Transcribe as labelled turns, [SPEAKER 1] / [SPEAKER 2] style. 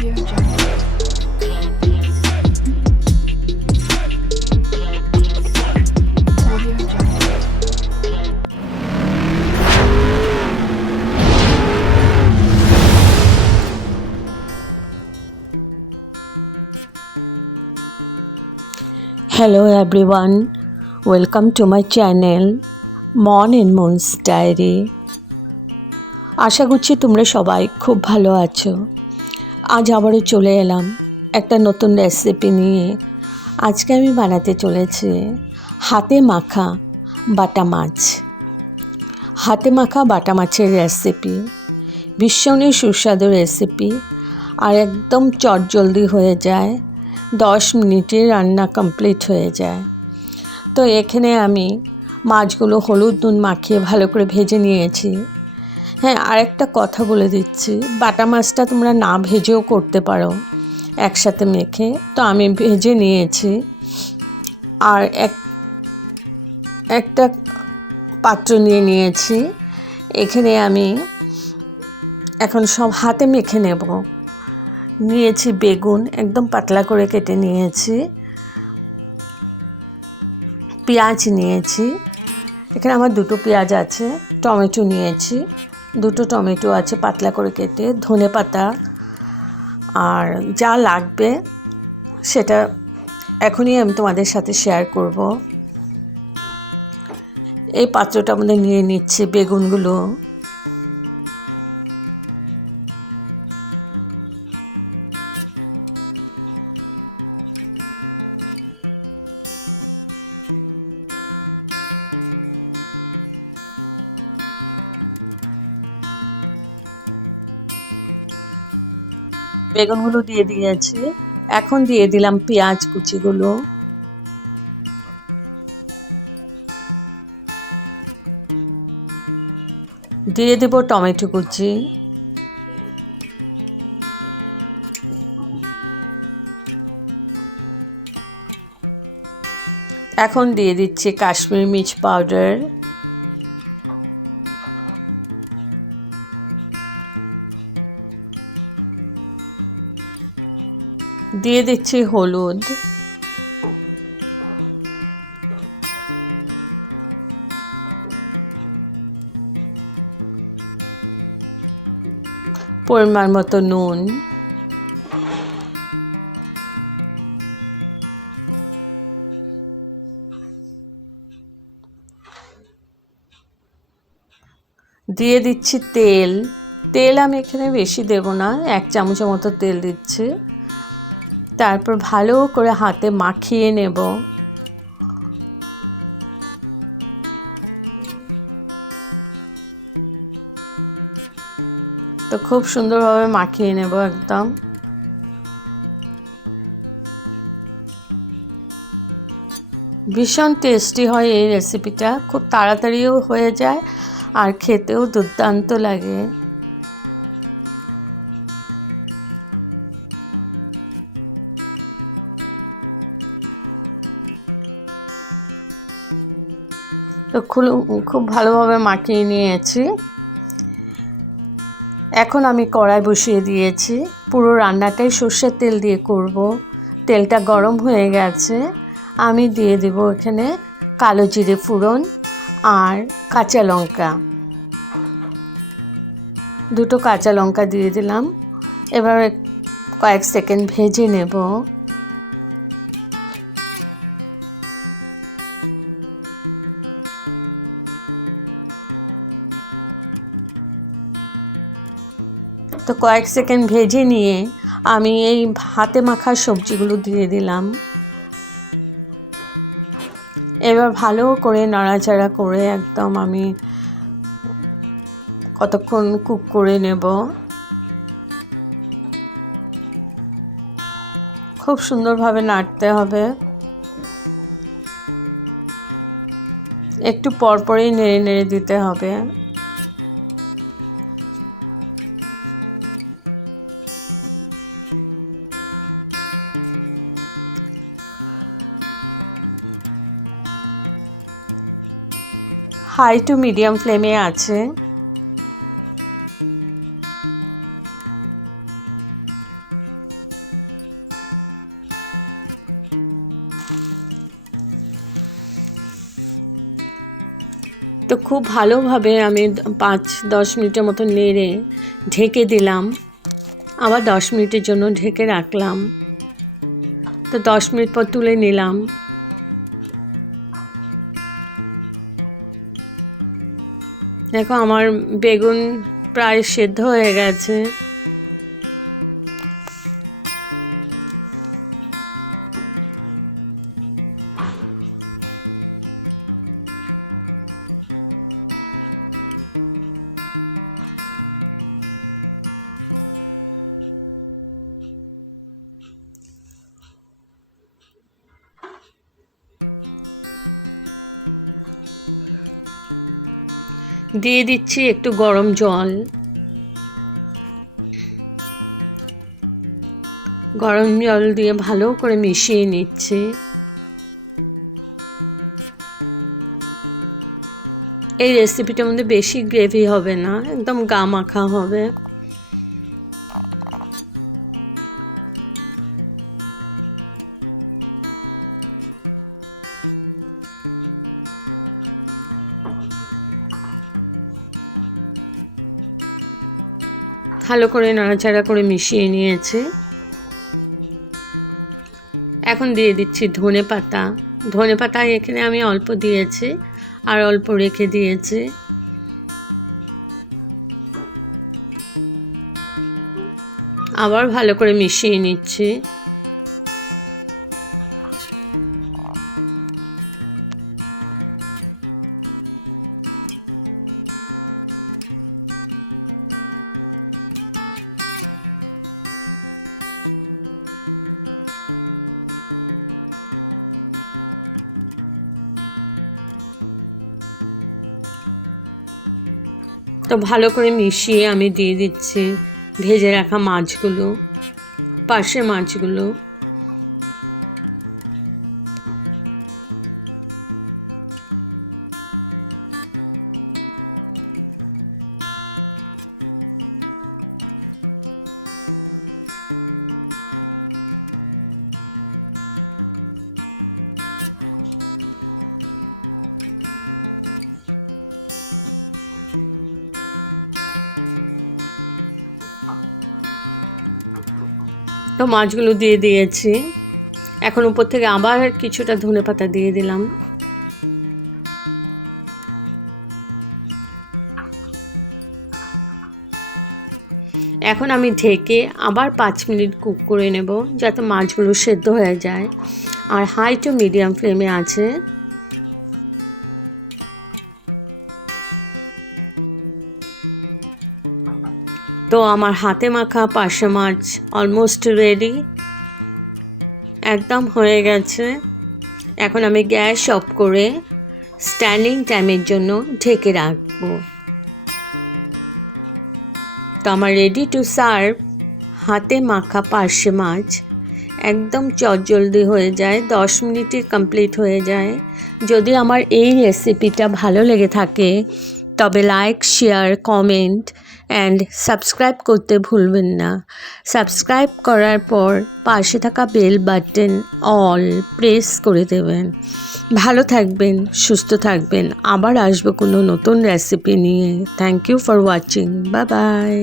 [SPEAKER 1] Hello everyone, welcome to my channel মন in moon's diary আশা করছি তোমরা সবাই খুব ভালো আছো আজ আবারও চলে এলাম একটা নতুন রেসিপি নিয়ে। আজকে আমি বানাতে চলেছি হাতে মাখা বাটা মাছ। হাতে মাখা বাটা মাছের রেসিপি ভীষণই সুস্বাদু রেসিপি আর একদম চটজলদি হয়ে যায়, দশ মিনিটে রান্না কমপ্লিট হয়ে যায়। তো এখানে আমি মাছগুলো হলুদ নুন মাখিয়ে ভালো করে ভেজে নিয়েছি। হ্যাঁ আরেকটা কথা বলে দিচ্ছি। বাটা মাছটা তোমরা না ভেজেও করতে পারো একসাথে মেখে। তো আমি ভেজে নিয়েছি। আর এক, একটা পাত্র নিয়ে নিয়েছি। এখানে আমি এখন সব হাতে মেখে নেব। নিয়েছি বেগুন, একদম পাতলা করে কেটে নিয়েছি। পেঁয়াজ নিয়েছি। এখানে আমার দুটো পেঁয়াজ আছে, টমেটো নিয়েছি। দুটো টমেটো আছে পাতলা করে কেটে, ধনে পাতা আর যা লাগবে সেটা এখনই আমি তোমাদের সাথে শেয়ার করব। এই পাত্রটা আমাদের নিয়ে নিচ্ছে বেগুনগুলো। বেগুনগুলো দিয়ে দিয়েছি। এখন দিয়ে দিলাম পেঁয়াজ কুচিগুলো। দিয়ে দেব টমেটো কুচি। এখন দিয়ে দিচ্ছি কাশ্মীর মির্চ পাউডার। দিয়ে দিচ্ছি হলুদ। পরিমাণ মতো নুন। দিয়ে দিচ্ছি তেল। তেল আমি এখানে বেশি দেব না, এক চামচের মতো তেল দিচ্ছি। তারপর ভালো করে হাতে মাখিয়ে নেব। তো খুব সুন্দরভাবে মাখিয়ে নেব একদম। ভীষণ টেস্টি হয় এই রেসিপিটা খুব তাড়াতাড়িও হয়ে যায় আর খেতেও দুর্দান্ত লাগে। খুব খুব ভালোভাবে মাখিয়ে নিয়েছি। এখন আমি কড়াই বসিয়ে দিয়েছি। পুরো রান্নাটাই সর্ষের তেল দিয়ে করব। তেলটা গরম হয়ে গেছে। আমি দিয়ে দেব এখানে কালো জিরে ফোড়ন আর কাঁচা লঙ্কা। দুটো কাঁচা লঙ্কা দিয়ে দিলাম। এবার কয়েক সেকেন্ড ভেজে নেব। তো কয়েক সেকেন্ড ভেজে নিয়ে আমি এই হাতে মাখা সবজিগুলো দিয়ে দিলাম। এবার ভালো করে নাড়াচাড়া করে একদম আমি কতক্ষণ কুক করে নেব। খুব সুন্দরভাবে নাড়তে হবে। একটু পরপরই নেড়ে নেড়ে দিতে হবে। হাই টু মিডিয়াম ফ্লেমে আছে। তো খুব ভালোভাবে আমি পাঁচ, দশ মিনিটের মতো নেড়ে ঢেকে দিলাম। আবার দশ মিনিটের জন্য ঢেকে রাখলাম। তো দশ মিনিট পর তুলে নিলাম। দেখো আমার বেগুন প্রায় সেদ্ধ হয়ে গেছে। দিয়ে দিচ্ছি একটু গরম জল। গরম জল দিয়ে ভালো করে মিশিয়ে নিচ্ছি। এই রেসিপিটার মধ্যে বেশি গ্রেভি হবে না, একদম গা মাখা হবে। ভালো করে নাড়াচাড়া করে মিশিয়ে নিয়েছে। এখন দিয়ে দিচ্ছি ধনে পাতা। ধনে পাতা এখানে আমি অল্প দিয়েছি আর অল্প রেখে দিয়েছি। আবার ভালো করে মিশিয়ে নিচ্ছি। তো ভালো করে মিশিয়ে আমি দিয়ে দিচ্ছি ভেজে রাখা মাছগুলো পাশে মাছগুলো। তো মাছগুলো দিয়ে দিয়েছি। এখন উপর থেকে আবার কিছুটা ধনে পাতা দিয়ে দিলাম। এখন আমি ঢেকে আবার পাঁচ মিনিট কুক করে নেব যাতে মাছগুলো সেদ্ধ হয়ে যায়। আর হাই টু মিডিয়াম ফ্লেমে আছে। তো আমার হাতে মাখা পার্শে মাছ অলমোস্ট রেডি একদম হয়ে গেছে। এখন আমি গ্যাস অফ করে স্ট্যান্ডিং টাইমের জন্য ঢেকে রাখব। তো আমার রেডি টু সার্ভ হাতে মাখা পার্শে মাছ একদম চটজলদি হয়ে যায়, দশ মিনিটে কমপ্লিট হয়ে যায়। যদি আমার এই রেসিপিটা ভালো লেগে থাকে তবে like share comment and subscribe করতে ভুলবেন না। সাবস্ক্রাইব করার পর পাশে থাকা বেল বাটন অল প্রেস করে দেবেন। ভালো থাকবেন, সুস্থ থাকবেন। আবার আসব কোনো নতুন রেসিপি নিয়ে। থ্যাংক ইউ ফর ওয়াচিং বা বাই